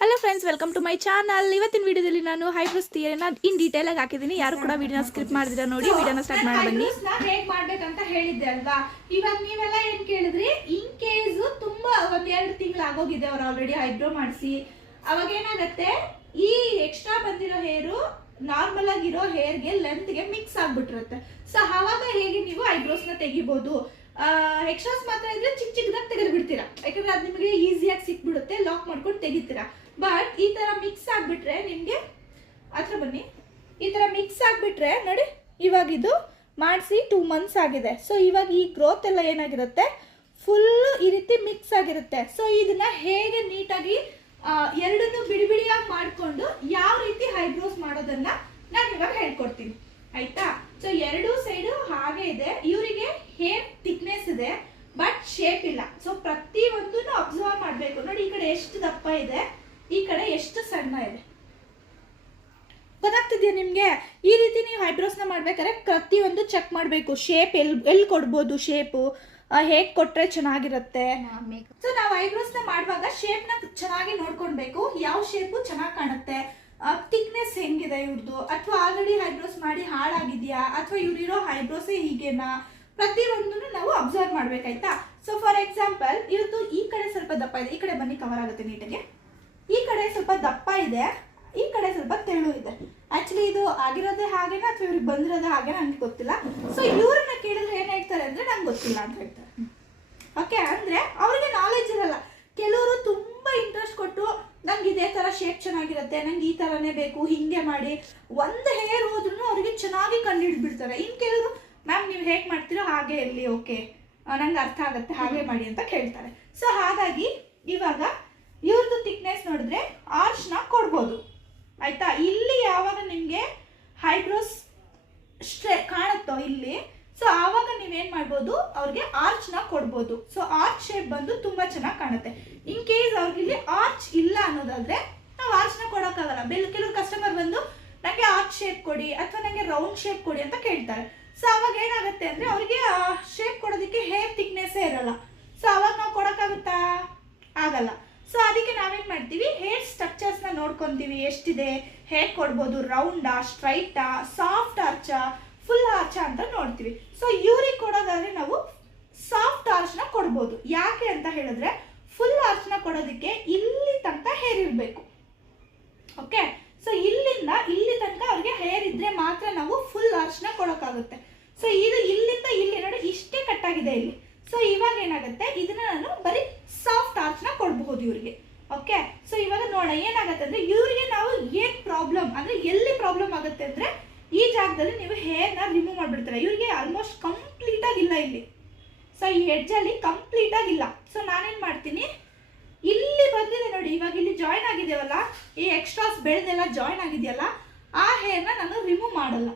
Hello friends welcome to my channel ಇವತ್ತಿನ ವಿಡಿಯೋದಲ್ಲಿ ನಾನು ಹೈಬ್ರೋಸ್ ಥಿಯರಿನ ಇನ್ ಡೀಟೇಲ್ ಆಗಿ ಹಾಕಿದ್ದೀನಿ. ಯಾರು ಕೂಡ ವಿಡಿಯೋನ ಸ್ಕ್ರಿಪ್ಟ್ ಮಾಡಿದಿರ ನೋಡಿ ವಿಡಿಯೋನ ಸ್ಟಾರ್ಟ್ ಮಾಡಿ ಬನ್ನಿ. ಹೇಗೆ ಮಾಡ್ಬೇಕಂತ ಹೇಳಿದ್ದೆ ಅಲ್ವಾ? ಇವಾಗ ನೀವೆಲ್ಲ ಏನ್ ಕೇಳಿದ್ರಿ? ಇನ್ ಕೇಸ್ ತುಂಬಾ ಅವತ್ತು ಎರಡು ತಿಂಗಳು ಆಗೋಗಿದೆ ಅವ್ರು ಆಲ್ರೆಡಿ ಹೈಬ್ರೋ ಮಾಡಿಸಿ. ಅವಾಗ ಏನಾಗತ್ತೆ? ಈ ಎಕ್ಸ್ಟ್ರಾ ಬಂದಿರೋ ಹೇರು ನಾರ್ಮಲ್ ಆಗಿರೋ ಹೇರ್ಗೆ ಲೆಂತ್ಗೆ ಮಿಕ್ಸ್ ಆಗ್ಬಿಟ್ಟಿರುತ್ತೆ. ಸೊ ಅವಾಗ ಹೇಗೆ ನೀವು ಐಬ್ರೋಸ್ನ ತೆಗಿಬಹುದು ಎಕ್ಸ್ಟ್ರಾಸ್ ಮಾತ್ರ ಇದ್ರೆ ಚಿಕ್ಕ ಚಿಕ್ಕದಾಗಿ ತೆಗೆದು ಬಿಡ್ತೀರಾ ಯಾಕಂದ್ರೆ ಅದು ನಿಮಗೆ ಈಸಿಯಾಗಿ ಸಿಕ್ಬಿಡುತ್ತೆ ಲಾಕ್ ಮಾಡ್ಕೊಂಡು ತೆಗಿತೀರಾ. ಬಟ್ ಈ ತರ ಮಿಕ್ಸ್ ಆಗಿಬಿಟ್ರೆ ನಿಮಗೆ ಹತ್ರ ಬನ್ನಿ. ಈ ತರ ಮಿಕ್ಸ್ ಆಗಿಬಿಟ್ರೆ ನೋಡಿ, ಇವಾಗ ಇದು ಮಾಡಿಸಿ ಟೂ ಮಂತ್ಸ್ ಆಗಿದೆ. ಸೊ ಇವಾಗ ಈ ಗ್ರೋತ್ ಎಲ್ಲ ಏನಾಗಿರುತ್ತೆ? ಫುಲ್ ಈ ರೀತಿ ಮಿಕ್ಸ್ ಆಗಿರುತ್ತೆ. ಸೊ ಇದನ್ನ ಹೇಗೆ ನೀಟಾಗಿ ಎರಡನ್ನು ಬಿಡಿ ಬಿಡಿಯಾಗಿ ಮಾಡಿಕೊಂಡು ಯಾವ ರೀತಿ ಹೈಬ್ರೋಸ್ ಮಾಡೋದನ್ನ ನಾನು ಇವಾಗ ಹೇಳ್ಕೊಡ್ತೀನಿ. ಆಯ್ತಾ? ಸೊ ಎರಡೂ ಸೈಡು ಹಾಗೆ ಇದೆ. ಇವರಿಗೆ ಹೇರ್ ಥಿಕ್ನೆಸ್ ಇದೆ ಬಟ್ ಶೇಪ್ ಇಲ್ಲ. ಸೊ ಪ್ರತಿ ಒಂದು ಅಬ್ಸರ್ವ್ ಮಾಡಬೇಕು. ನೋಡಿ, ಈ ಕಡೆ ಎಷ್ಟು ದಪ್ಪ ಇದೆ. ಈ ಕಡೆ ಎಷ್ಟು ಸಣ್ಣ ಇದೆ. ಗೊತ್ತಾಗ್ತಿದ್ಯಾ ನಿಮಗೆ? ಈ ರೀತಿ ನೀವು ಐಬ್ರೋಸ್ನ ಮಾಡ್ಬೇಕಾದ್ರೆ ಪ್ರತಿಯೊಂದು ಚೆಕ್ ಮಾಡಬೇಕು. ಶೇಪ್ ಎಲ್ಲಿ ಎಲ್ಲಿ ಕೊಡ್ಬೋದು ಶೇಪು ಹೇಗೆ ಕೊಟ್ಟರೆ ಚೆನ್ನಾಗಿರುತ್ತೆ? ಸೊ ನಾವು ಐಬ್ರೋಸ್ನ ಮಾಡುವಾಗ ಶೇಪ್ನ ಚೆನ್ನಾಗಿ ನೋಡ್ಕೊಳ್ಬೇಕು. ಯಾವ ಶೇಪು ಚೆನ್ನಾಗಿ ಕಾಣುತ್ತೆ? ಥಿಕ್ನೆಸ್ ಹೆಂಗಿದೆ ಇವ್ರದ್ದು ಅಥವಾ ಆಲ್ರೆಡಿ ಐಬ್ರೋಸ್ ಮಾಡಿ ಹಾಳಾಗಿದೆಯಾ? ಅಥವಾ ಇವ್ರಿರೋ ಐಬ್ರೋಸೇ ಹೀಗೇನಾ? ಪ್ರತಿಯೊಂದನ್ನು ನಾವು ಅಬ್ಸರ್ವ್ ಮಾಡ್ಬೇಕಾಯ್ತಾ? ಸೊ ಫಾರ್ ಎಕ್ಸಾಂಪಲ್ ಇವ್ರದ್ದು ಈ ಕಡೆ ಸ್ವಲ್ಪ ದಪ್ಪ ಇದೆ. ಈ ಕಡೆ ಬನ್ನಿ ಕವರ್ ಆಗುತ್ತೆ ನೀಟಾಗಿ ಈ ಕಡೆ ಸ್ವಲ್ಪ ದಪ್ಪ ಇದೆ ಈ ಕಡೆ ಸ್ವಲ್ಪ ತೆಳು ಇದೆ. ಆಕ್ಚುಲಿ ಇದು ಆಗಿರೋದೇ ಹಾಗೇನಾ ಅಥವಾ ಇವ್ರಿಗೆ ಬಂದಿರೋದೇ ಹಾಗೇನಾ ನಂಗೆ ಗೊತ್ತಿಲ್ಲ. ಸೊ ಇವ್ರನ್ನ ಕೇಳಿದ್ರೆ ಏನ್ ಹೇಳ್ತಾರೆ ಅಂದ್ರೆ ನಂಗೆ ಗೊತ್ತಿಲ್ಲ ಅಂತ ಹೇಳ್ತಾರೆ. ಓಕೆ ಅಂದ್ರೆ ಅವ್ರಿಗೆ ನಾಲೆಜ್ ಇರಲ್ಲ. ಕೆಲವರು ತುಂಬಾ ಇಂಟ್ರೆಸ್ಟ್ ಕೊಟ್ಟು ನಂಗೆ ಇದೇ ತರ ಶೇಪ್ ಚೆನ್ನಾಗಿರುತ್ತೆ ನಂಗೆ ಈ ತರನೇ ಬೇಕು ಹಿಂಗೆ ಮಾಡಿ. ಒಂದು ಹೇರ್ ಹೋದ್ರೂ ಅವ್ರಿಗೆ ಚೆನ್ನಾಗಿ ಕಂಡುಹಿಡ್ಬಿಡ್ತಾರೆ ಇನ್ ಕೆಲವರು ಮ್ಯಾಮ್ ನೀವು ಹೇಗೆ ಮಾಡ್ತೀರೋ ಹಾಗೆ ಇರಲಿ ಓಕೆ ನಂಗೆ ಅರ್ಥ ಆಗುತ್ತೆ ಹಾಗೆ ಮಾಡಿ ಅಂತ ಕೇಳ್ತಾರೆ. ಸೊ ಹಾಗಾಗಿ ಇವಾಗ ಇವ್ರದ್ದು ಥಿಕ್ನೆಸ್ ನೋಡಿದ್ರೆ ಆರ್ಚ್ನ ಕೊಡ್ಬೋದು. ಆಯ್ತಾ? ಇಲ್ಲಿ ಯಾವಾಗ ನಿಮಗೆ ಹೈಬ್ರೋಸ್ ಸ್ಟ್ರೆ ಕಾಣುತ್ತೋ ಇಲ್ಲಿ ಸೊ ಆವಾಗ ನೀವೇನು ಮಾಡ್ಬೋದು? ಅವ್ರಿಗೆ ಆರ್ಚ್ನ ಕೊಡ್ಬೋದು. ಸೊ ಆರ್ಚ್ ಶೇಪ್ ಬಂದು ತುಂಬಾ ಚೆನ್ನಾಗಿ ಕಾಣುತ್ತೆ. ಇನ್ ಕೇಸ್ ಅವ್ರಿಗೆ ಇಲ್ಲಿ ಆರ್ಚ್ ಇಲ್ಲ ಅನ್ನೋದಾದ್ರೆ ನಾವು ಆರ್ಚ್ನ ಕೊಡೋಕ್ಕಾಗಲ್ಲ. ಬೆಲ್ ಕೆಲವು ಕಸ್ಟಮರ್ ಬಂದು ನನಗೆ ಆರ್ಚ್ ಶೇಪ್ ಕೊಡಿ ಅಥವಾ ನನಗೆ ರೌಂಡ್ ಶೇಪ್ ಕೊಡಿ ಅಂತ ಕೇಳ್ತಾರೆ. ಸೊ ಅವಾಗ ಏನಾಗುತ್ತೆ ಅಂದ್ರೆ ಅವರಿಗೆ ಶೇಪ್ ಕೊಡೋದಕ್ಕೆ ಹೇರ್ ಥಿಕ್ನೆಸ್ಸೇ ಇರಲ್ಲ. ಸೊ ಅವಾಗ ನಾವು ಕೊಡೋಕ್ಕಾಗುತ್ತಾ? ಆಗಲ್ಲ. ಸೊ ಅದಕ್ಕೆ ನಾವೇನ್ ಮಾಡ್ತೀವಿ? ಹೇರ್ ಸ್ಟ್ರಕ್ಚರ್ಸ್ನ ನೋಡ್ಕೊಂತೀವಿ. ಎಷ್ಟಿದೆ? ಹೇರ್ ಕೊಡ್ಬೋದು ರೌಂಡಾ ಸ್ಟ್ರೈಟಾ ಸಾಫ್ಟ್ ಆರ್ಚ ಫುಲ್ ಆರ್ಚ ಅಂತ ನೋಡ್ತೀವಿ. ಸೊ ಇವ್ರಿಗೆ ಕೊಡೋದಾದ್ರೆ ನಾವು ಸಾಫ್ಟ್ ಆರ್ಚ್ನ ಕೊಡ್ಬೋದು. ಯಾಕೆ ಅಂತ ಹೇಳಿದ್ರೆ ಫುಲ್ ಆರ್ಚ್ನ ಕೊಡೋದಕ್ಕೆ ಇಲ್ಲಿ ತನಕ ಹೇರ್ ಇರಬೇಕು. ಓಕೆ ಸೊ ಇಲ್ಲಿಂದ, ಇಲ್ಲಿ ತನಕ ಅವ್ರಿಗೆ ಹೇರ್ ಇದ್ರೆ ಮಾತ್ರ ನಾವು ಫುಲ್ ಆರ್ಚ್ನ ಕೊಡೋಕ್ಕಾಗುತ್ತೆ. ಸೊ ಇದು ಇಲ್ಲಿಂದ, ಇಲ್ಲಿ ನೋಡಿ ಇಷ್ಟೇ ಕಟ್ಟಾಗಿದೆ ಇಲ್ಲಿ. ಸೊ ಇವಾಗ ಏನಾಗುತ್ತೆ? ಇದನ್ನ ನಾನು ಬರೀ ಸಾಫ್ಟ್ ಆರ್ಚ್ನ ಕೊಡಬಹುದು ಇವರಿಗೆ. ಓಕೆ ಸೊ ಇವಾಗ ನೋಡೋಣ, ಏನಾಗುತ್ತೆ ಅಂದ್ರೆ ಇವರಿಗೆ ನಾವು ಏನ್ ಪ್ರಾಬ್ಲಮ್ ಅಂದ್ರೆ ಎಲ್ಲಿ ಪ್ರಾಬ್ಲಮ್ ಆಗುತ್ತೆ ಅಂದ್ರೆ ಈ ಜಾಗದಲ್ಲಿ ನೀವು ಹೇರ್ನ ರಿಮೂವ್ ಮಾಡ್ಬಿಡ್ತೀರಾ. ಇವರಿಗೆ ಆಲ್ಮೋಸ್ಟ್ ಕಂಪ್ಲೀಟ್ ಆಗಿಲ್ಲ ಇಲ್ಲಿ ಸೊ ಈ ಹೆಡ್ಜಲ್ಲಿ ಕಂಪ್ಲೀಟ್ ಆಗಿಲ್ಲ ಸೊ ನಾನೇನು ಮಾಡ್ತೀನಿ? ಇಲ್ಲಿ ಬಂದಿದೆ ನೋಡಿ, ಇವಾಗ ಇಲ್ಲಿ ಜಾಯಿನ್ ಆಗಿದೆಯಲ್ಲ ಈ ಎಕ್ಸ್ಟ್ರಾಸ್ ಬೆಳೆದೆಲ್ಲ ಜಾಯಿನ್ ಆಗಿದೆಯಲ್ಲ? ಆ ಹೇರ್ನ ನಾನು ರಿಮೂವ್ ಮಾಡಲ್ಲ.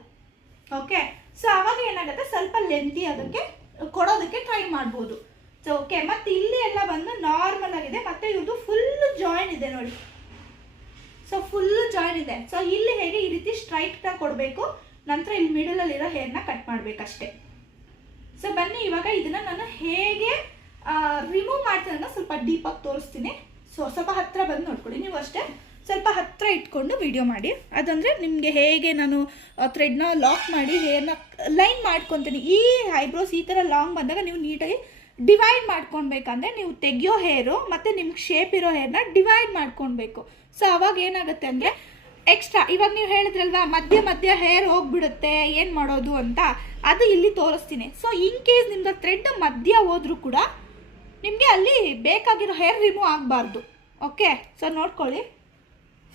ಓಕೆ ಸೊ ಅವಾಗ ಏನಾಗುತ್ತೆ? ಸ್ವಲ್ಪ ಲೆಂತಿ ಅದಕ್ಕೆ ಕೊಡೋದಕ್ಕೆ ಟ್ರೈ ಮಾಡ್ಬೋದು. ಸೊ ಓಕೆ ಮತ್ತೆ ಇಲ್ಲಿ ಎಲ್ಲ ಬಂದು ನಾರ್ಮಲ್ ಆಗಿದೆ. ಮತ್ತೆ ಇವ್ರದ್ದು ಫುಲ್ ಜಾಯಿನ್ ಇದೆ ನೋಡಿ. ಸೊ ಫುಲ್ ಜಾಯಿನ್ ಇದೆ. ಸೊ ಇಲ್ಲಿ ಹೇಗೆ ಈ ರೀತಿ ಸ್ಟ್ರೈಟ್ ಕೊಡಬೇಕು, ನಂತರ ಇಲ್ಲಿ ಮಿಡಲ್ ಅಲ್ಲಿರೋ ಹೇರ್ನ ಕಟ್ ಮಾಡ್ಬೇಕಷ್ಟೇ. ಸೊ ಬನ್ನಿ, ಇವಾಗ ಇದನ್ನ ನಾನು ಹೇಗೆ ರಿಮೂವ್ ಮಾಡ್ತೀನಿ ಸ್ವಲ್ಪ ಸ್ವಲ್ಪ ಡೀಪಾಗಿ ತೋರಿಸ್ತೀನಿ. ಸೊ ಸ್ವಲ್ಪ ಹತ್ರ ಬಂದು ನೋಡ್ಕೊಳ್ಳಿ. ನೀವು ಅಷ್ಟೇ ಸ್ವಲ್ಪ ಹತ್ತಿರ ಇಟ್ಕೊಂಡು ವಿಡಿಯೋ ಮಾಡಿ. ಅದಂದರೆ ನಿಮಗೆ ಹೇಗೆ ನಾನು ಥ್ರೆಡ್ನ ಲಾಕ್ ಮಾಡಿ ಹೇರ್ನ ಲೈನ್ ಮಾಡ್ಕೊತೀನಿ. ಈ ಐಬ್ರೋಸ್ ಈ ಥರ ಲಾಂಗ್ ಬಂದಾಗ ನೀವು ನೀಟಾಗಿ ಡಿವೈಡ್ ಮಾಡ್ಕೊಳ್ಬೇಕಂದ್ರೆ ನೀವು ತೆಗಿಯೋ ಹೇರು ಮತ್ತು ನಿಮ್ಗೆ ಶೇಪ್ ಇರೋ ಹೇರ್ನ ಡಿವೈಡ್ ಮಾಡ್ಕೊಳ್ಬೇಕು. ಸೊ ಅವಾಗ ಏನಾಗುತ್ತೆ ಅಂದರೆ ಎಕ್ಸ್ಟ್ರಾ ಇವಾಗ ನೀವು ಹೇಳಿದ್ರಲ್ವಾ, ಮಧ್ಯ ಮಧ್ಯ ಹೇರ್ ಹೋಗ್ಬಿಡುತ್ತೆ, ಏನು ಮಾಡೋದು ಅಂತ, ಅದು ಇಲ್ಲಿ ತೋರಿಸ್ತೀನಿ. ಸೊ ಇನ್ ಕೇಸ್ ನಿಮ್ದು ಥ್ರೆಡ್ ಮಧ್ಯ ಹೋದ್ರೂ ಕೂಡ ನಿಮಗೆ ಅಲ್ಲಿ ಬೇಕಾಗಿರೋ ಹೇರ್ ರಿಮೂವ್ ಆಗಬಾರ್ದು. ಓಕೆ ಸೊ ನೋಡ್ಕೊಳ್ಳಿ.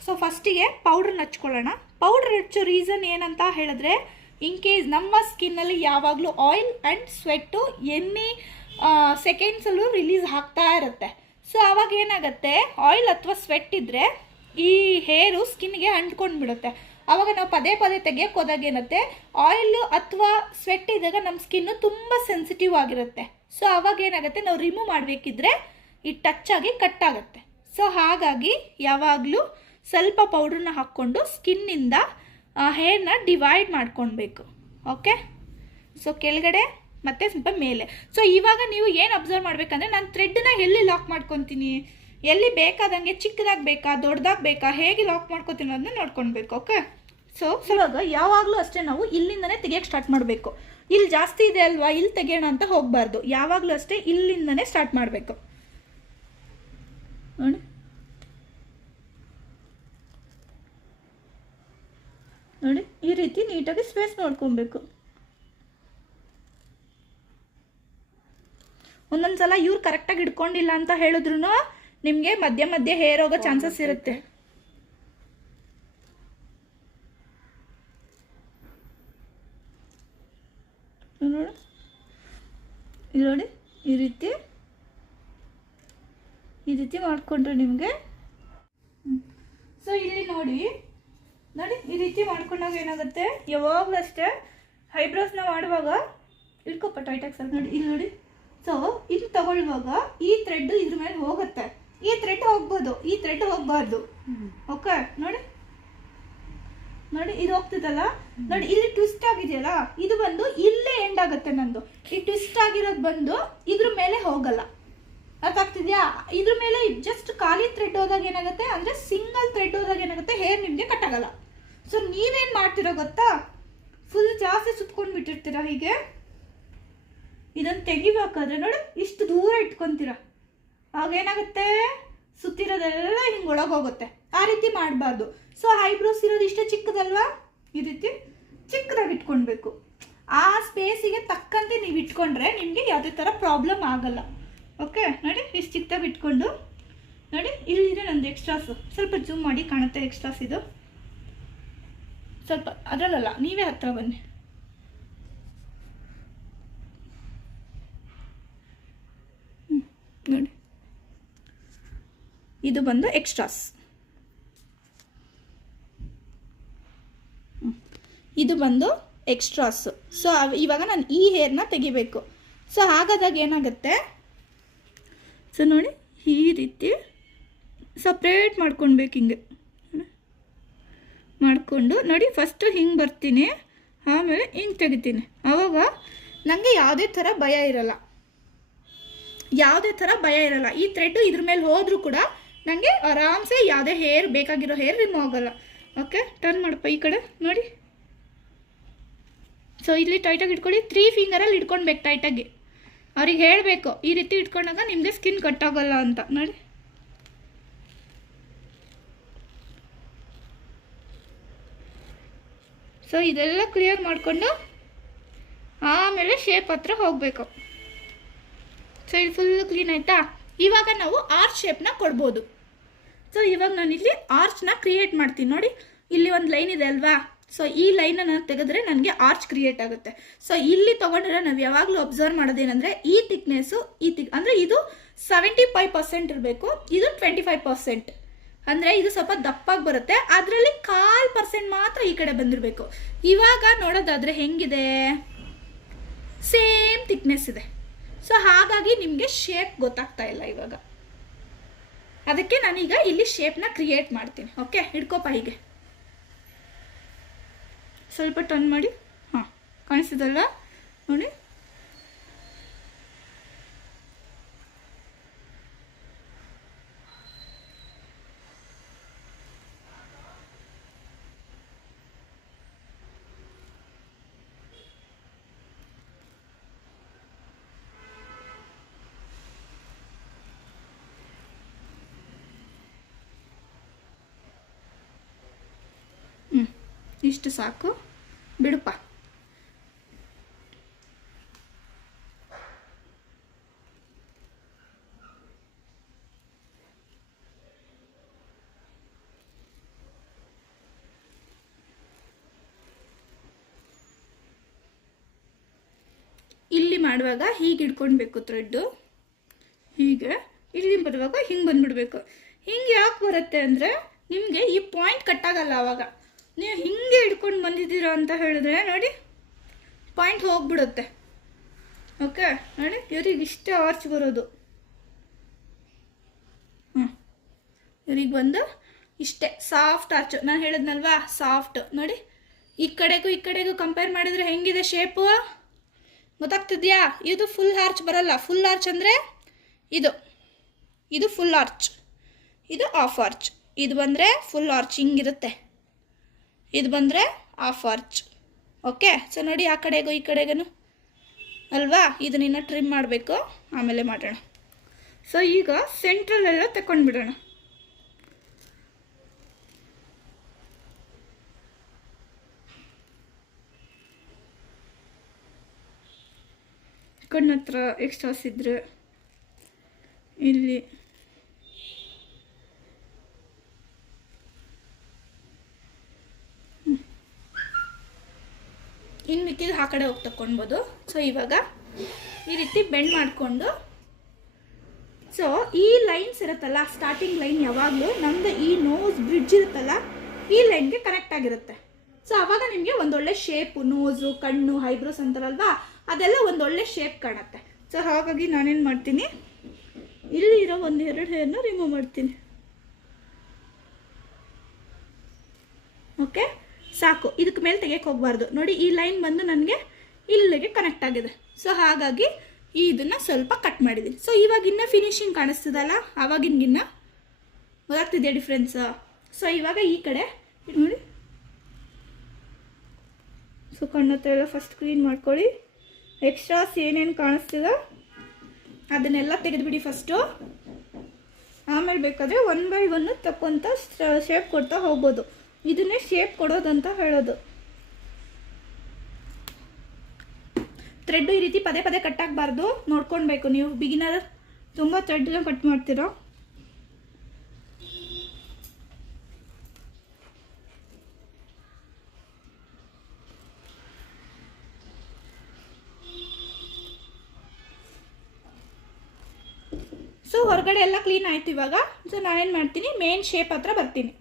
ಸೊ ಫಸ್ಟಿಗೆ ಪೌಡ್ರನ್ನ ಹಚ್ಕೊಳ್ಳೋಣ. ಪೌಡ್ರ್ ಹಚ್ಚೋ ರೀಸನ್ ಏನಂತ ಹೇಳಿದ್ರೆ ಇನ್ ಕೇಸ್ ನಮ್ಮ ಸ್ಕಿನ್ನಲ್ಲಿ ಯಾವಾಗಲೂ ಆಯಿಲ್ ಆ್ಯಂಡ್ ಸ್ವೆಟ್ಟು ಎನ್ನಿ ಸೆಕೆಂಡ್ಸಲ್ಲೂ ರಿಲೀಸ್ ಆಗ್ತಾ ಇರುತ್ತೆ. ಸೊ ಆವಾಗ ಏನಾಗುತ್ತೆ? ಆಯಿಲ್ ಅಥವಾ ಸ್ವೆಟ್ ಇದ್ದರೆ ಈ ಹೇರು ಸ್ಕಿನ್ಗೆ ಅಂಟ್ಕೊಂಡು ಬಿಡುತ್ತೆ. ಆವಾಗ ನಾವು ಪದೇ ಪದೇ ತೆಗಿಯೋಕೆ ಹೋದಾಗ ಏನತ್ತೆ? ಆಯಿಲ್ ಅಥವಾ ಸ್ವೆಟ್ ಇದ್ದಾಗ ನಮ್ಮ ಸ್ಕಿನ್ನು ತುಂಬ ಸೆನ್ಸಿಟಿವ್ ಆಗಿರುತ್ತೆ. ಸೊ ಆವಾಗ ಏನಾಗುತ್ತೆ? ನಾವು ರಿಮೂವ್ ಮಾಡಬೇಕಿದ್ರೆ, ಈ ಟಚ್ ಆಗಿ ಕಟ್ ಆಗುತ್ತೆ. ಸೊ ಹಾಗಾಗಿ ಯಾವಾಗಲೂ ಸ್ವಲ್ಪ ಪೌಡ್ರನ್ನ ಹಾಕ್ಕೊಂಡು ಸ್ಕಿನ್ನಿಂದ ಹೇರ್ನ ಡಿವೈಡ್ ಮಾಡ್ಕೊಳ್ಬೇಕು. ಓಕೆ ಸೊ ಕೆಳಗಡೆ ಮತ್ತು ಸ್ವಲ್ಪ ಮೇಲೆ. ಸೊ ಇವಾಗ ನೀವು ಏನು ಅಬ್ಸರ್ವ್ ಮಾಡಬೇಕಂದ್ರೆ ನಾನು ಥ್ರೆಡ್ನ ಎಲ್ಲಿ ಲಾಕ್ ಮಾಡ್ಕೊತೀನಿ? ಎಲ್ಲಿ ಬೇಕಾದಂಗೆ ಚಿಕ್ಕದಾಗಿ ಬೇಕಾ, ದೊಡ್ಡದಾಗಿ ಬೇಕಾ, ಹೇಗೆ ಲಾಕ್ ಮಾಡ್ಕೋತೀನಿ ಅನ್ನೋದನ್ನ ನೋಡ್ಕೊಳ್ಬೇಕು ಓಕೆ ಸೊ ಇವಾಗ ಯಾವಾಗಲೂ ಅಷ್ಟೇ ನಾವು ಇಲ್ಲಿಂದನೇ ತೆಗಿಯೋಕ್ಕೆ ಸ್ಟಾರ್ಟ್ ಮಾಡಬೇಕು. ಇಲ್ಲಿ ಜಾಸ್ತಿ ಇದೆ ಅಲ್ವಾ, ಇಲ್ಲಿ ತೆಗಿಯೋಣ ಅಂತ ಹೋಗಬಾರ್ದು. ಯಾವಾಗಲೂ ಅಷ್ಟೇ ಇಲ್ಲಿಂದನೇ ಸ್ಟಾರ್ಟ್ ಮಾಡಬೇಕು. ನೋಡಿ. ನೋಡಿ, ಈ ರೀತಿ ನೀಟಾಗಿ ಸ್ಪೇಸ್ ನೋಡ್ಕೊಬೇಕು ಒಂದೊಂದು ಸಲ ಇವ್ರು ಕರೆಕ್ಟಾಗಿ ಇಟ್ಕೊಂಡಿಲ್ಲ ಅಂತ ಹೇಳಿದ್ರು ನಿಮಗೆ ಮಧ್ಯ ಮಧ್ಯೆ ಹೇರ್ ಹೋಗೋ ಚಾನ್ಸಸ್ ಇರುತ್ತೆ. ನೋಡು. ನೋಡಿ, ಈ ರೀತಿ ಈ ರೀತಿ ಮಾಡಿಕೊಂಡ್ರೆ ನಿಮಗೆ. ಸೊ ಇಲ್ಲಿ ನೋಡಿ ನೋಡಿ ಈ ರೀತಿ ಮಾಡ್ಕೊಂಡಾಗ ಏನಾಗುತ್ತೆ? ಯಾವಾಗಲೂ ಅಷ್ಟೇ ಐಬ್ರೋಸ್ನ ಮಾಡುವಾಗ ಇಟ್ಕೊಪ್ಪ ಟೈಟಾಗಿ ಸರ್ ನೋಡಿ ಇಲ್ಲಿ ನೋಡಿ. ಸೊ ಇದು ತಗೊಳ್ಳುವಾಗ ಈ ಥ್ರೆಡ್ ಇದ್ರ ಮೇಲೆ ಹೋಗುತ್ತೆ. ಈ ಥ್ರೆಡ್ ಹೋಗ್ಬೋದು ಈ ಥ್ರೆಡ್ ಹೋಗ್ಬಾರ್ದು. ಓಕೆ ನೋಡಿ. ನೋಡಿ ಇದು ಹೋಗ್ತಿದಲ್ಲ? ನೋಡಿ ಇಲ್ಲಿ ಟ್ವಿಸ್ಟ್ ಆಗಿದೆಯಲ್ಲ ಇದು ಬಂದು ಇಲ್ಲೇ ಎಂಡ್ ಆಗುತ್ತೆ ನಂದು. ಈ ಟ್ವಿಸ್ಟ್ ಆಗಿರೋದು ಬಂದು ಇದ್ರ ಮೇಲೆ ಹೋಗಲ್ಲ. ಅರ್ಥ ಆಗ್ತಿದ್ಯಾ ಇದ್ರ ಮೇಲೆ ಜಸ್ಟ್ ಖಾಲಿ ಥ್ರೆಡ್ ಹೋದಾಗ ಏನಾಗುತ್ತೆ? ಅಂದ್ರೆ ಸಿಂಗಲ್ ಥ್ರೆಡ್ ಹೋದಾಗ ಏನಾಗುತ್ತೆ? ಹೇರ್ ನಿಮಗೆ ಕಟ್ ಆಗಲ್ಲ. ಸೊ ನೀವೇನ್ ಮಾಡ್ತೀರೋ ಗೊತ್ತಾ? ಫುಲ್ ಜಾಸ್ತಿ ಸುತ್ಕೊಂಡು ಬಿಟ್ಟಿರ್ತೀರ ಹೀಗೆ? ಇದನ್ನು ತೆಗಿಬೇಕಾದ್ರೆ ನೋಡಿ, ಇಷ್ಟು ದೂರ ಇಟ್ಕೊಂತೀರಾ. ಆಗೇನಾಗುತ್ತೆ? ಸುತ್ತಿರೋದೆಲ್ಲ ಹಿಂಗೆ ಒಳಗೋಗುತ್ತೆ. ಆ ರೀತಿ ಮಾಡಬಾರ್ದು. ಸೊ ಐಬ್ರೋಸ್ ಇರೋದು ಇಷ್ಟೇ ಚಿಕ್ಕದಲ್ವಾ? ಈ ರೀತಿ ಚಿಕ್ಕದಾಗಿ ಇಟ್ಕೊಳ್ಬೇಕು. ಆ ಸ್ಪೇಸಿಗೆ ತಕ್ಕಂತೆ ನೀವು ಇಟ್ಕೊಂಡ್ರೆ ನಿಮಗೆ ಯಾವುದೇ ಥರ ಪ್ರಾಬ್ಲಮ್ ಆಗಲ್ಲ. ಓಕೆ ನೋಡಿ, ಇಷ್ಟು ಚಿಕ್ಕದಾಗಿ ಇಟ್ಕೊಂಡು. ನೋಡಿ, ಇಲ್ಲಿದೆ ನಂದು ಎಕ್ಸ್ಟ್ರಾಸು ಸ್ವಲ್ಪ ಜೂಮ್ ಮಾಡಿ ಕಾಣುತ್ತೆ ಎಕ್ಸ್ಟ್ರಾಸ್ ಇದು. ಸ್ವಲ್ಪ ಅದರಲ್ಲ ನೀವೇ ಹತ್ರ ಬನ್ನಿ. ನೋಡಿ. ಇದು ಬಂದು ಎಕ್ಸ್ಟ್ರಾಸ್ ಇದು ಬಂದು ಎಕ್ಸ್ಟ್ರಾಸ್ ಸೊ ಇವಾಗ ನಾನು ಈ ಹೇರ್ನ ತೆಗಿಬೇಕು. ಸೊ ಹಾಗಾದಾಗ ಏನಾಗುತ್ತೆ? ಸೊ ನೋಡಿ, ಈ ರೀತಿ ಸಪ್ರೇಟ್ ಮಾಡ್ಕೊಳ್ಬೇಕು ಹಿಂಗೆ. ಮಾಡಿಕೊಂಡು, ನೋಡಿ ಫಸ್ಟು ಹಿಂಗೆ ಬರ್ತೀನಿ, ಆಮೇಲೆ ಹಿಂಗೆ ತೆಗಿತೀನಿ. ಆವಾಗ ನನಗೆ ಯಾವುದೇ ಥರ ಭಯ ಇರಲ್ಲ. ಯಾವುದೇ ಥರ ಭಯ ಇರಲ್ಲ. ಈ ಥ್ರೆಡ್ ಇದ್ರ ಮೇಲೆ ಹೋದರೂ ಕೂಡ ನನಗೆ ಆರಾಮ್ಸೆ ಯಾವುದೇ ಹೇರ್ ಬೇಕಾಗಿರೋ ಹೇರ್ ರಿಮೂವ್ ಆಗೋಲ್ಲ. ಓಕೆ ಟರ್ನ್ ಮಾಡಪ್ಪ ಈ ಕಡೆ, ನೋಡಿ. ಸೊ ಇಲ್ಲಿ ಟೈಟಾಗಿ ಇಟ್ಕೊಳ್ಳಿ. ತ್ರೀ ಫಿಂಗರಲ್ಲಿ ಇಟ್ಕೊಳ್ಬೇಕು ಟೈಟಾಗಿ ಅವ್ರಿಗೆ ಹೇಳಬೇಕು, ಈ ರೀತಿ ಇಟ್ಕೊಂಡಾಗ ನಿಮಗೆ ಸ್ಕಿನ್ ಕಟ್ ಆಗೋಲ್ಲ ಅಂತ, ನೋಡಿ. ಸೊ ಇದೆಲ್ಲ ಕ್ಲಿಯರ್ ಮಾಡಿಕೊಂಡು ಆಮೇಲೆ ಶೇಪ್ ಹತ್ರ ಹೋಗಬೇಕು. ಸೊ ಇದು ಫುಲ್ ಕ್ಲೀನ್ ಆಯಿತಾ? ಇವಾಗ ನಾವು ಆರ್ಚ್ ಶೇಪ್ನ ಕೊಡ್ಬೋದು. ಸೊ ಇವಾಗ ನಾನು ಇಲ್ಲಿ ಆರ್ಚ್ನ ಕ್ರಿಯೇಟ್ ಮಾಡ್ತೀನಿ. ನೋಡಿ, ಇಲ್ಲಿ ಒಂದು ಲೈನ್ ಇದೆ ಅಲ್ವಾ? ಸೊ ಈ ಲೈನನ್ನು ತೆಗೆದ್ರೆ ನನಗೆ ಆರ್ಚ್ ಕ್ರಿಯೇಟ್ ಆಗುತ್ತೆ. ಸೊ ಇಲ್ಲಿ ತೊಗೊಂಡ್ರೆ ನಾವು ಯಾವಾಗಲೂ ಅಬ್ಸರ್ವ್ ಮಾಡೋದೇನೆಂದರೆ, ಈ ತಿಕ್ನೆಸ್ಸು ಈ ತಿಕ್ ಅಂದರೆ ಇದು ಸೆವೆಂಟಿ ಫೈವ್ ಪರ್ಸೆಂಟ್ ಇರಬೇಕು. ಇದು ಟ್ವೆಂಟಿ ಫೈವ್ ಪರ್ಸೆಂಟ್ ಅಂದರೆ ಇದು ಸ್ವಲ್ಪ ದಪ್ಪಾಗಿ ಬರುತ್ತೆ. ಅದರಲ್ಲಿ ಕಾಲ್ ಪರ್ಸೆಂಟ್ ಮಾತ್ರ ಈ ಕಡೆ ಬಂದಿರಬೇಕು. ಇವಾಗ ನೋಡೋದಾದರೆ ಹೆಂಗಿದೆ? ಸೇಮ್ ಥಿಕ್ನೆಸ್ ಇದೆ. ಸೊ ಹಾಗಾಗಿ ನಿಮಗೆ ಶೇಪ್ ಗೊತ್ತಾಗ್ತಾ ಇಲ್ಲ ಇವಾಗ. ಅದಕ್ಕೆ ನಾನೀಗ ಇಲ್ಲಿ ಶೇಪ್ನ ಕ್ರಿಯೇಟ್ ಮಾಡ್ತೀನಿ. ಓಕೆ ಹಿಡ್ಕೋಪ ಹೀಗೆ. ಸ್ವಲ್ಪ ಟರ್ನ್ ಮಾಡಿ. ಹಾಂ ಕಾಣಿಸಿದಲ್ಲ ನೋಡಿ ಹ್ಞೂ ಇಷ್ಟು ಸಾಕು. ಬಿಡುಪ್ಪ ಇಲ್ಲಿ ಮಾಡುವಾಗ ಹೀಗೆ ಹಿಡ್ಕೊಳ್ಬೇಕು ಥ್ರೆಡ್ಡು ಹೀಗೆ. ಇಲ್ಲಿ ಬರುವಾಗ ಹಿಂಗೆ ಬಂದ್ಬಿಡ್ಬೇಕು. ಹಿಂಗೆ ಯಾಕೆ ಬರುತ್ತೆ ಅಂದರೆ ನಿಮಗೆ ಈ ಪಾಯಿಂಟ್ ಕಟ್ಟಾಗಲ್ಲ ಆವಾಗ ನೀವು ಹಿಂಗೆ ಹಿಡ್ಕೊಂಡು ಬಂದಿದ್ದೀರಾ ಅಂತ ಹೇಳಿದ್ರೆ, ನೋಡಿ ಪಾಯಿಂಟ್ ಹೋಗ್ಬಿಡುತ್ತೆ. ಓಕೆ ನೋಡಿ, ಇವ್ರಿಗೆ ಇಷ್ಟೇ ಆರ್ಚ್ ಬರೋದು. ಹ್ಞೂ ಇವ್ರಿಗೆ ಬಂದು ಇಷ್ಟೇ ಸಾಫ್ಟ್ ಆರ್ಚ್ ನಾನು ಹೇಳಿದ್ನಲ್ವಾ ಸಾಫ್ಟ್ ನೋಡಿ, ಈ ಕಡೆಗೂ ಈ ಕಡೆಗೂ ಕಂಪೇರ್ ಮಾಡಿದರೆ ಹೆಂಗಿದೆ ಶೇಪು ಗೊತ್ತಾಗ್ತಿದ್ಯಾ? ಇದು ಫುಲ್ ಆರ್ಚ್ ಬರಲ್ಲ. ಫುಲ್ ಆರ್ಚ್ ಅಂದರೆ ಇದು. ಇದು ಫುಲ್ ಆರ್ಚ್ ಇದು ಆಫ್ ಆರ್ಚ್ ಇದು ಬಂದರೆ ಫುಲ್ ಆರ್ಚ್ ಇರುತ್ತೆ ಇದು ಬಂದರೆ ಆಫ್ ಆರ್ಚ್ ಓಕೆ ಸೊ ನೋಡಿ ಆ ಕಡೆಗೂ, ಈ ಕಡೆಗೂ ಅಲ್ವಾ? ಇದನ್ನ ಟ್ರಿಮ್ ಮಾಡಬೇಕು. ಆಮೇಲೆ ಮಾಡೋಣ. ಸೊ ಈಗ ಸೆಂಟ್ರಲೆಲ್ಲ ತಗೊಂಡ್ಬಿಡೋಣ ಬಿಡೋಣ ಕಣ್ಣತ್ರ ಎಕ್ಸ್ಟ್ರಾಸ್ ಇದ್ರೆ ಇಲ್ಲಿ ಇನ್ನು ಮಿಕ್ಕಿದ ಆ ಕಡೆ ಹೋಗಿ ತಗೊಳ್ಬೋದು ಸೊ ಇವಾಗ ಈ ರೀತಿ ಬೆಂಡ್ ಮಾಡಿಕೊಂಡು. ಸೊ ಈ ಲೈನ್ಸ್ ಇರುತ್ತಲ್ಲ ಸ್ಟಾರ್ಟಿಂಗ್ ಲೈನ್ ಯಾವಾಗಲೂ ನಮ್ಮದು ಈ ನೋಸ್ ಬ್ರಿಡ್ಜ್ ಇರುತ್ತಲ್ಲ, ಈ ಲೈನ್ಗೆ ಕನೆಕ್ಟ್ ಆಗಿರುತ್ತೆ. ಸೊ ಅವಾಗ ನಿಮಗೆ ಒಂದೊಳ್ಳೆ ಶೇಪು ನೋಸು ಕಣ್ಣು ಐಬ್ರೋಸ್ ಅಂತಾರಲ್ವಾ, ಅದೆಲ್ಲ ಒಂದೊಳ್ಳೆ ಶೇಪ್ ಕಾಣುತ್ತೆ. ಸೊ ಹಾಗಾಗಿ ನಾನೇನು ಮಾಡ್ತೀನಿ? ಇಲ್ಲಿರೋ ಒಂದು ಎರಡು ಹೇರ್ನ ರಿಮೂವ್ ಮಾಡ್ತೀನಿ ಓಕೆ ಸಾಕು. ಇದಕ್ಕೆ ಮೇಲೆ ತೆಗೆಯಕ್ಕೆ ಹೋಗಬಾರ್ದು. ನೋಡಿ, ಈ ಲೈನ್ ಬಂದು ನನಗೆ ಇಲ್ಲಿಗೆ ಕನೆಕ್ಟ್ ಆಗಿದೆ. ಸೊ ಹಾಗಾಗಿ ಈ ಇದನ್ನು ಸ್ವಲ್ಪ ಕಟ್ ಮಾಡಿದ್ದೀನಿ ಸೊ ಇವಾಗಿನ್ನ ಫಿನಿಶಿಂಗ್ ಕಾಣಿಸ್ತದಲ್ಲ? ಆವಾಗಿನ್ಗಿನ್ನ ಗೊತ್ತಾಗ್ತಿದೆಯಾ ಡಿಫ್ರೆನ್ಸ್ ಸೊ ಇವಾಗ ಈ ಕಡೆ ನೋಡಿ. ಸೊ ಕಣ್ಣತ್ರ ಎಲ್ಲ ಫಸ್ಟ್ ಕ್ಲೀನ್ ಮಾಡ್ಕೊಳ್ಳಿ. ಎಕ್ಸ್ಟ್ರಾಸ್ ಏನೇನು ಕಾಣಿಸ್ತಿದೆ? ಅದನ್ನೆಲ್ಲ ತೆಗೆದುಬಿಡಿ ಫಸ್ಟು ಆಮೇಲೆ ಬೇಕಾದರೆ ಒನ್ ಬೈ ಒನ್ ತಕ್ಕೊಂತ ಶೇಪ್ ಕೊಡ್ತಾ ಹೋಗ್ಬೋದು. ಇದನ್ನೇ ಶೇಪ್ ಕೊಡೋದಂತ ಹೇಳೋದು. ಥ್ರೆಡ್ ಈ ರೀತಿ ಪದೇ ಪದೇ ಕಟ್ ಆಗಬಾರ್ದು. ನೋಡ್ಕೊಳ್ಬೇಕು ನೀವು. ಬಿಗಿನರ್ ತುಂಬ ಥ್ರೆಡ್ನ ಕಟ್ ಮಾಡ್ತೀರೋ. ಸೊ ಹೊರಗಡೆ ಎಲ್ಲ ಕ್ಲೀನ್ ಆಯ್ತು ಇವಾಗ. ಸೊ ನಾನೇನು ಮಾಡ್ತೀನಿ? ಮೇನ್ ಶೇಪ್ ಹತ್ರ ಬರ್ತೀನಿ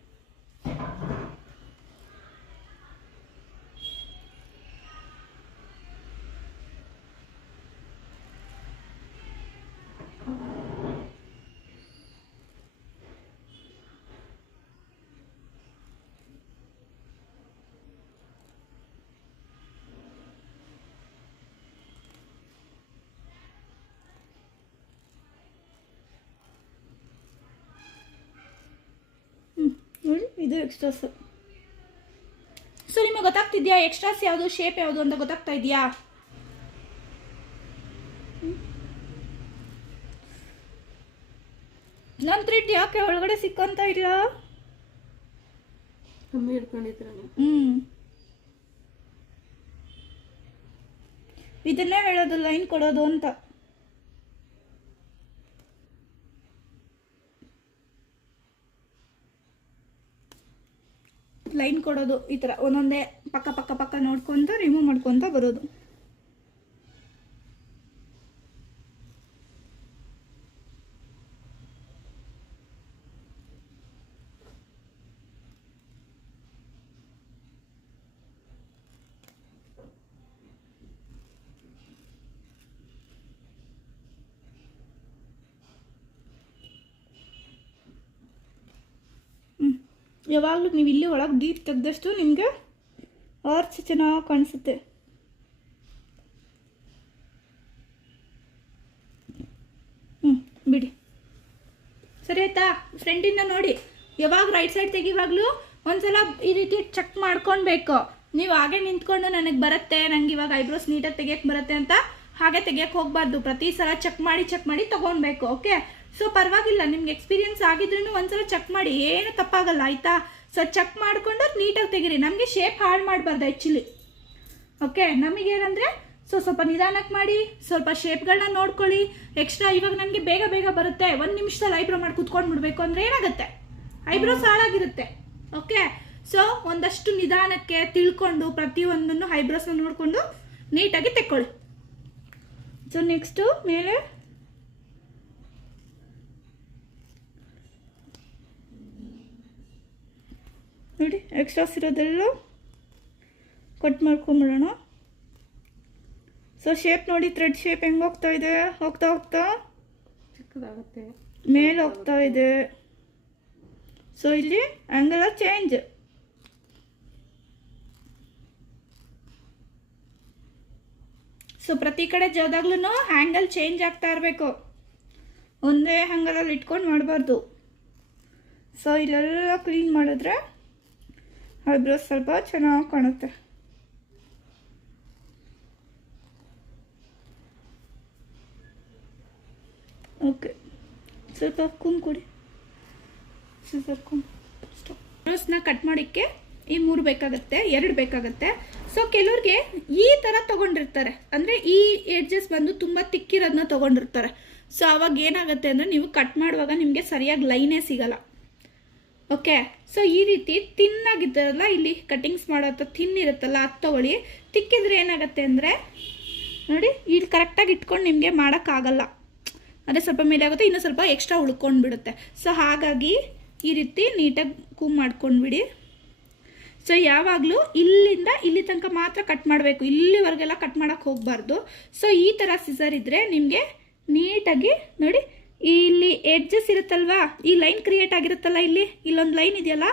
ಹ್ಞೂ ನೋಡಿ ಇದು ಎಕ್ಸ್ಟ್ರಾಸ್ ಸೊ ನಿಮಗೆ ಗೊತ್ತಾಗ್ತಿದ್ಯಾ? ಎಕ್ಸ್ಟ್ರಾಸ್ ಯಾವುದು ಶೇಪ್ ಯಾವುದು ಅಂತ ಗೊತ್ತಾಗ್ತಾ ಇದೆಯಾ? ನನ್ನ ಥ್ರೆಡ್ ಯಾಕೆ ಒಳಗಡೆ ಸಿಕ್ಕಂತ ಇಲ್ಲ? ಕಮ್ಮಿ ಹ್ಞೂ ಇದನ್ನೇ ಹೇಳೋದು ಲೈನ್ ಕೊಡೋದು ಅಂತ. ಲೈನ್ ಕೊಡೋದು ಈ ಥರ ಒಂದೊಂದೇ ಪಕ್ಕ ಪಕ್ಕ ಪಕ್ಕ ನೋಡ್ಕೊಂತ ರಿಮೂವ್ ಮಾಡ್ಕೊತ ಬರೋದು ಹ್ಞೂ ಯಾವಾಗಲೂ ನೀವು ಇಲ್ಲಿ ಒಳಗೆ ಡೀಪ್ ತೆಗೆದಷ್ಟು ನಿಮಗೆ ಆರ್ಚ್ ಚೆನ್ನಾಗಿ ಕಾಣಿಸುತ್ತೆ. ಹ್ಞೂ ಬಿಡಿ. ಸರಿ ಆಯ್ತಾ? ಫ್ರೆಂಡಿಂದ ನೋಡಿ. ಯಾವಾಗ ರೈಟ್ ಸೈಡ್ ತೆಗಿವಾಗಲೂ ಒಂದ್ಸಲ ಈ ರೀತಿ ಚೆಕ್ ಮಾಡ್ಕೊಳ್ಬೇಕು ನೀವು ಹಾಗೆ ನಿಂತ್ಕೊಂಡು ನನಗೆ ಬರುತ್ತೆ, ನಂಗೆ ಇವಾಗ ಐಬ್ರೋಸ್ ನೀಟಾಗಿ ತೆಗಿಯಕ್ಕೆ ಬರುತ್ತೆ ಅಂತ ಹಾಗೆ ತೆಗಿಯಕ್ಕೆ ಹೋಗಬಾರ್ದು. ಪ್ರತಿ ಸಲ ಚೆಕ್ ಮಾಡಿ ಚೆಕ್ ಮಾಡಿ ತೊಗೊಳ್ಬೇಕು ಓಕೆ ಸೊ ಪರವಾಗಿಲ್ಲ ನಿಮ್ಗೆ ಎಕ್ಸ್ಪೀರಿಯನ್ಸ್ ಆಗಿದ್ರೂ ಒಂದ್ಸಲ ಚೆಕ್ ಮಾಡಿ. ಏನು ತಪ್ಪಾಗಲ್ಲ ಆಯಿತಾ? ಸೊ ಚೆಕ್ ಮಾಡಿಕೊಂಡು ನೀಟಾಗಿ ತೆಗೀರಿ. ನಮಗೆ ಶೇಪ್ ಹಾಳು ಮಾಡಬಾರ್ದು ಆ್ಯಕ್ಚುಲಿ ಓಕೆ ನಮಗೇನಂದರೆ ಸೊ ಸ್ವಲ್ಪ ನಿಧಾನಕ್ಕೆ ಮಾಡಿ ಸ್ವಲ್ಪ ಶೇಪ್ಗಳನ್ನ ನೋಡ್ಕೊಳ್ಳಿ. ಎಕ್ಸ್ಟ್ರಾ ಇವಾಗ ನನಗೆ ಬೇಗ ಬೇಗ ಬರುತ್ತೆ. ಒಂದು ನಿಮಿಷದಲ್ಲಿ ಐಬ್ರೋ ಮಾಡಿ ಕುತ್ಕೊಂಡು ಬಿಡಬೇಕು ಅಂದರೆ ಏನಾಗುತ್ತೆ? ಐಬ್ರೋಸ್ ಹಾಳಾಗಿರುತ್ತೆ ಓಕೆ ಸೊ ಒಂದಷ್ಟು ನಿಧಾನಕ್ಕೆ ತಿಳ್ಕೊಂಡು ಪ್ರತಿಯೊಂದನ್ನು ಐಬ್ರೋಸ್ನ ನೋಡಿಕೊಂಡು ನೀಟಾಗಿ ತೆಕ್ಕೊಳ್ಳಿ. ಸೊ ನೆಕ್ಸ್ಟು ಮೇಲೆ ನೋಡಿ ಎಕ್ಸ್ಟ್ರಾಸ್ ಇರೋದೆಲ್ಲ ಕಟ್ ಮಾಡ್ಕೊಂಬಿಡೋಣ ಸೊ ಶೇಪ್ ನೋಡಿ ಥ್ರೆಡ್ ಶೇಪ್ ಹೆಂಗೆ ಹೋಗ್ತಾ ಇದೆ? ಹೋಗ್ತಾ ಹೋಗ್ತಾ? ಚಿಕ್ಕದಾಗುತ್ತೆ. ಮೇಲೆ ಹೋಗ್ತಾ ಇದೆ. ಸೊ ಇಲ್ಲಿ ಆ್ಯಂಗಲ್ ಚೇಂಜ್ ಸೊ ಪ್ರತಿ ಕಡೆ ಜೋದಾಗ್ಲೂ ಆ್ಯಂಗಲ್ ಚೇಂಜ್ ಆಗ್ತಾ ಇರಬೇಕು. ಒಂದೇ ಹ್ಯಾಂಗಲಲ್ಲಿ ಇಟ್ಕೊಂಡು ಮಾಡಬಾರ್ದು. ಸೊ ಇಲ್ಲೆಲ್ಲ ಕ್ಲೀನ್ ಮಾಡಿದ್ರೆ ಐಬ್ರೋಸ್ ಸ್ವಲ್ಪ ಚೆನ್ನಾಗಿ ಕಾಣುತ್ತೆ. ಓಕೆ ಸ್ವಲ್ಪ ಕುಮ್ ಕೊಡಿ. ಸಿಸರ್ ಕುಮ್ ಐಬ್ರೋಸ್ನ ಕಟ್ ಮಾಡೋಕ್ಕೆ ಈ ಮೂರು ಬೇಕಾಗುತ್ತೆ, ಎರಡು ಬೇಕಾಗುತ್ತೆ. ಸೊ ಕೆಲವ್ರಿಗೆ ಈ ಥರ ತೊಗೊಂಡಿರ್ತಾರೆ. ಅಂದರೆ ಈ ಎಡ್ಜಸ್ ಬಂದು ತುಂಬ ತಿಕ್ಕಿರೋದನ್ನ ತೊಗೊಂಡಿರ್ತಾರೆ. ಸೊ ಅವಾಗ ಏನಾಗುತ್ತೆ ಅಂದರೆ ನೀವು ಕಟ್ ಮಾಡುವಾಗ ನಿಮಗೆ ಸರಿಯಾಗಿ ಲೈನೇ ಸಿಗಲ್ಲ. ಓಕೆ ಸೊ ಈ ರೀತಿ ತಿನ್ನಾಗಿದ್ದಾರಲ್ಲ, ಇಲ್ಲಿ ಕಟಿಂಗ್ಸ್ ಮಾಡೋ ಹತ್ರ ತಿನ್ನಿರುತ್ತಲ್ಲ ಅದು ತಗೊಳ್ಳಿ ತಿಕ್ಕಿದ್ರೆ ಏನಾಗುತ್ತೆ ಅಂದರೆ, ನೋಡಿ, ಇಲ್ಲಿ ಕರೆಕ್ಟಾಗಿ ಇಟ್ಕೊಂಡು ನಿಮಗೆ ಮಾಡೋಕ್ಕಾಗಲ್ಲ. ಅದೇ ಸ್ವಲ್ಪ ಮೇಲೆ ಆಗುತ್ತೆ, ಇನ್ನೂ ಸ್ವಲ್ಪ ಎಕ್ಸ್ಟ್ರಾ ಉಳ್ಕೊಂಡು ಬಿಡುತ್ತೆ. ಸೊ ಹಾಗಾಗಿ ಈ ರೀತಿ ನೀಟಾಗಿ ಕೂ ಮಾಡ್ಕೊಂಡ್ಬಿಡಿ ಸೊ ಯಾವಾಗಲೂ ಇಲ್ಲಿಂದ ಇಲ್ಲಿ ತನಕ ಮಾತ್ರ ಕಟ್ ಮಾಡಬೇಕು. ಇಲ್ಲಿವರೆಗೆಲ್ಲ ಕಟ್ ಮಾಡೋಕ್ಕೆ ಹೋಗಬಾರ್ದು. ಸೊ ಈ ಥರ ಸಿಸರ್ ಇದ್ದರೆ ನಿಮಗೆ ನೀಟಾಗಿ ನೋಡಿ ಇಲ್ಲಿ ಎಡ್ಜಸ್ ಇರುತ್ತಲ್ವಾ? ಈ ಲೈನ್ ಕ್ರಿಯೇಟ್ ಆಗಿರುತ್ತಲ್ಲ ಇಲ್ಲಿ? ಇಲ್ಲೊಂದು ಲೈನ್ ಇದೆಯಲ್ಲ?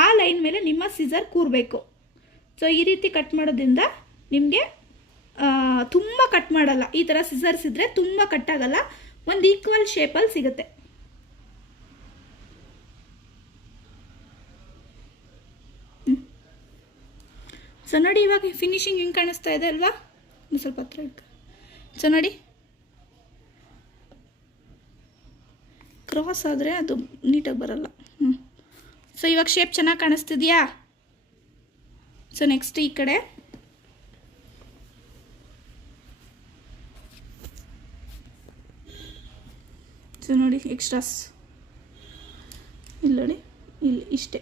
ಆ ಲೈನ್ ಮೇಲೆ ನಿಮ್ಮ ಸಿಸರ್ ಕೂರಬೇಕು. ಸೊ ಈ ರೀತಿ ಕಟ್ ಮಾಡೋದ್ರಿಂದ ನಿಮಗೆ ತುಂಬ ಕಟ್ ಮಾಡಲ್ಲ. ಈ ಥರ ಸಿಸರ್ಸ್ ಇದ್ದರೆ ತುಂಬ ಕಟ್ ಆಗಲ್ಲ. ಒಂದು ಈಕ್ವಲ್ ಶೇಪಲ್ಲಿ ಸಿಗುತ್ತೆ. ಸೊ ನೋಡಿ ಇವಾಗ ಫಿನಿಶಿಂಗ್ ಹೆಂಗೆ ಕಾಣಿಸ್ತಾ ಇದೆ ಅಲ್ವಾ? ಸ್ವಲ್ಪ ಹತ್ರ ಸೊ ನೋಡಿ. ಕ್ರಾಸ್ ಆದರೆ ಅದು ನೀಟಾಗಿ ಬರಲ್ಲ. ಹ್ಞೂ ಸೊ ಇವಾಗ ಶೇಪ್ ಚೆನ್ನಾಗಿ ಕಾಣಿಸ್ತಿದ್ಯಾ? ಸೊ ನೆಕ್ಸ್ಟ್ ಈ ಕಡೆ. ಸೊ ನೋಡಿ ಎಕ್ಸ್ಟ್ರಾಸ್ ಇಲ್ಲಿ ನೋಡಿ, ಇಲ್ಲಿ ಇಷ್ಟೇ.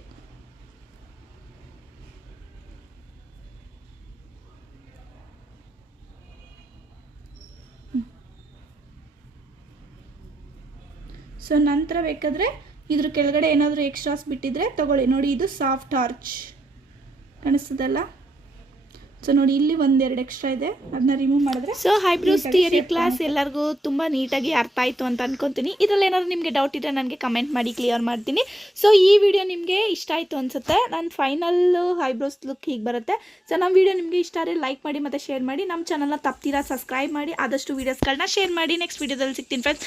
ಸೊ ನಂತರ ಬೇಕಾದರೆ ಇದ್ರ ಕೆಳಗಡೆ ಏನಾದರೂ ಎಕ್ಸ್ಟ್ರಾಸ್ ಬಿಟ್ಟಿದ್ರೆ ತಗೊಳ್ಳಿ. ನೋಡಿ ಇದು ಸಾಫ್ಟ್ ಆರ್ಚ್ ಕಾಣಿಸ್ತದಲ್ಲ? ಸೊ ನೋಡಿ ಇಲ್ಲಿ ಒಂದೆರಡು ಎಕ್ಸ್ಟ್ರಾ ಇದೆ. ಅದನ್ನ ರಿಮೂವ್ ಮಾಡಿದ್ರೆ ಸೊ ಹೈಬ್ರೋಸ್ ಥಿಯರಿ ಕ್ಲಾಸ್ ಎಲ್ಲರಿಗೂ ತುಂಬ ನೀಟಾಗಿ ಅರ್ಥ ಆಯಿತು ಅಂತ ಅನ್ಕೊಂತೀನಿ. ಇದರಲ್ಲಿ ಏನಾದ್ರು ನಿಮಗೆ ಡೌಟ್ ಇದ್ರೆ ನನಗೆ ಕಮೆಂಟ್ ಮಾಡಿ ಕ್ಲಿಯರ್ ಮಾಡ್ತೀನಿ. ಸೊ ಈ ವಿಡಿಯೋ ನಿಮಗೆ ಇಷ್ಟ ಆಯಿತು ಅನ್ಸುತ್ತೆ. ನನ್ನ ಫೈನಲ್ ಹೈಬ್ರೋಸ್ ಲುಕ್ ಹೀಗೆ ಬರುತ್ತೆ. ಸೊ ನಮ್ಮ ವಿಡಿಯೋ ನಿಮಗೆ ಇಷ್ಟ ಆದರೆ ಲೈಕ್ ಮಾಡಿ ಮತ್ತು ಶೇರ್ ಮಾಡಿ. ನಮ್ಮ ಚಾನಲ್ನ ತಪ್ತೀರಾ ಸಬ್ಸ್ಕ್ರೈಬ್ ಮಾಡಿ. ಆದಷ್ಟು ವೀಡಿಯೋಸ್ಗಳನ್ನ ಶೇರ್ ಮಾಡಿ. ನೆಕ್ಸ್ಟ್ ವಿಡಿಯೋದಲ್ಲಿ ಸಿಗ್ತೀನಿ ಫ್ರೆಂಡ್ಸ್